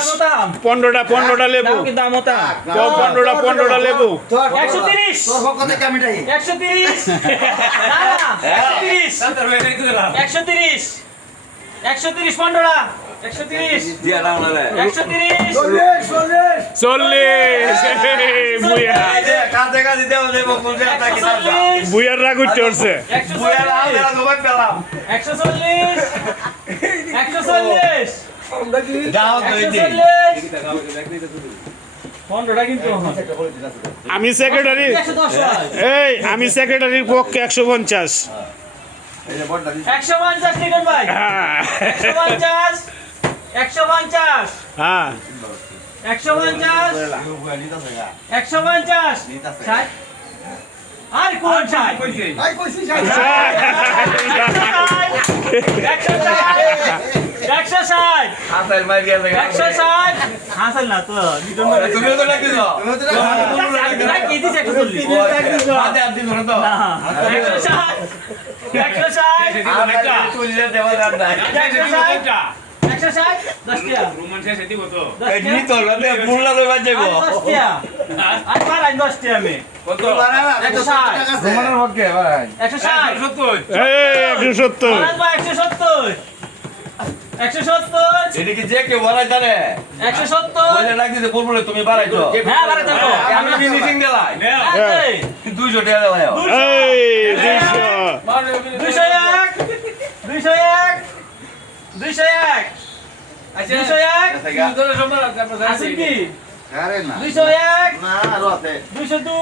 রস 15টা লেবু দাম হতা 15টা লেবু 130 তোর পক্ষ থেকে আমি এটাই 130 না 130 130 15টা 130 দিয়া দাও না রে 130 40 বুয়া কাছে কাছে দেও দেবো কোন জায়গা থেকে দাও 140 বুয়ার রাগ উঠছে বুয়া লাও দেলা দুবার পেলাম 140 140 দাও তো এই দিন 15টা কিন্তু আমি সেক্রেটারি 110 এই আমি সেক্রেটারির পক্ষে 150 এই যে বড়টা দিছি 150 লিখুন ভাই হ্যাঁ 150 150 হ্যাঁ 150 বুয়া নিতাছে গা 150 ষাট আর কোন ষাট আই কইছি 160 হাতের মার গিয়া দেখা 160 হাসাল না তো তুমিও তো লাগতেছ কি দিছে 140 হাতে আপনি ধরে তো 160 তুললে দেওয়া যাবে না 160 10 টাকা এই নি তো ললে বুললা লই বাজ যাবো 10 টাকা আর পারাই 10 টাকা আমি কত বাড়া 160 টাকা আছে রোমানের পক্ষে ভাই 160 এই 170 বলাস ভাই 170 170 এদিকে যে কেউ বাড়াই জানে 170 বলে লাগতেছে বুলবুলে তুমি বাড়াইছো হ্যাঁ বাড়া দেবো আমি ফিনিশিং দিলাই এই 200 টাকা দেওয়া এই 200 201 201 201 আছে কি আরে না 201 না রতে 202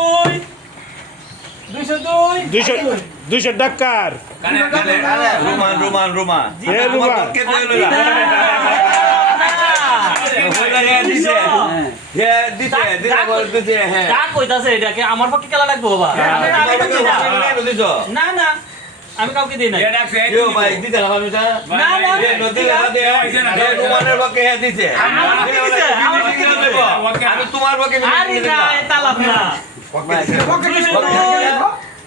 202 200 ডাক্কার রোমান রোমান রোমান এ রোমান। পক্ষে কই লইলা বলে রে দিছে হে দিছে দিলা বল দিছে হ্যাঁ যা কইতাছে এটাকে আমার পক্ষে খেলা লাগবে বাবা না না আমি কাউকে দিই না ইয়ো ভাই দিতে লাগা মিটা না না এ নদী লাগা দে এ রোমানের পক্ষে হে দিছে আমাকে দিছে, আমাকে দিছে। আমি তোমার পক্ষে আরে না তালাব না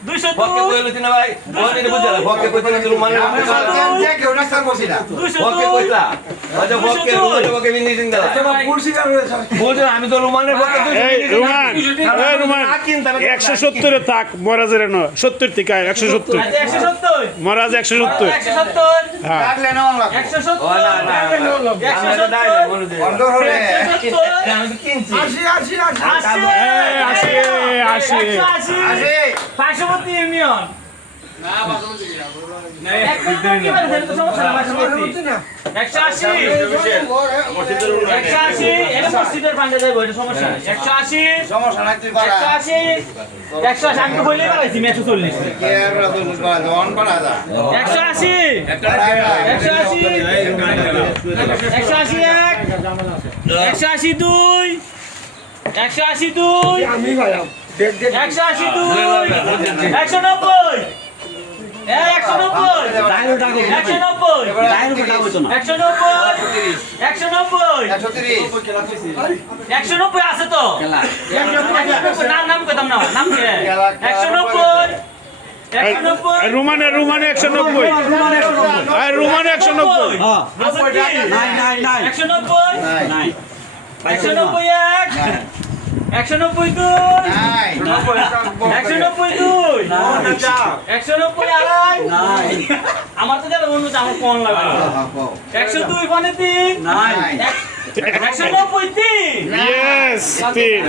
202 পক্ষে কই লইতি না ভাই বলে বুঝলা পক্ষে কইতে না রোমানের যে কেউ না স্যার বসিলা পক্ষে কইলা আচ্ছা পক্ষে রোমানের পক্ষে ফিনিশিং দিলা বলছো আমি তো রোমানের পক্ষে এই রোমান 170 এ থাক মহারাজের ন 70 থেকে 170 170 মহারাজ 170 170 হ্যাঁ কাটলে নেওয়া লাগবে একশো সত্তর ও না না আমি তো ডাইলে বলে দে বন্ধ হলে আমি তো কিনছি আসি আসে পার্শ্ববর্তী ইউনিয়ন একশো আশি এটা মসজিদের ফান্ডে যাইব এটা সমস্যা নেই 180 সমস্যা নাই তুই বাড়া 180 আমি তো বলেই বাড়াইছি 140 কে আর তুই বাড়া অন বাড়া যা 180 আমি ভাইয়া 190 আছে তো নাম কইতাম না নাম কে 190 রোমানে 190 আর রোমানে 190 নাই 190 190 এক 192 নাই 192 190 আড়াই আমার তো যারা অন্য আমার কোন লাগবে 102 মানে 3 নাই 190 3 ইয়েস তিন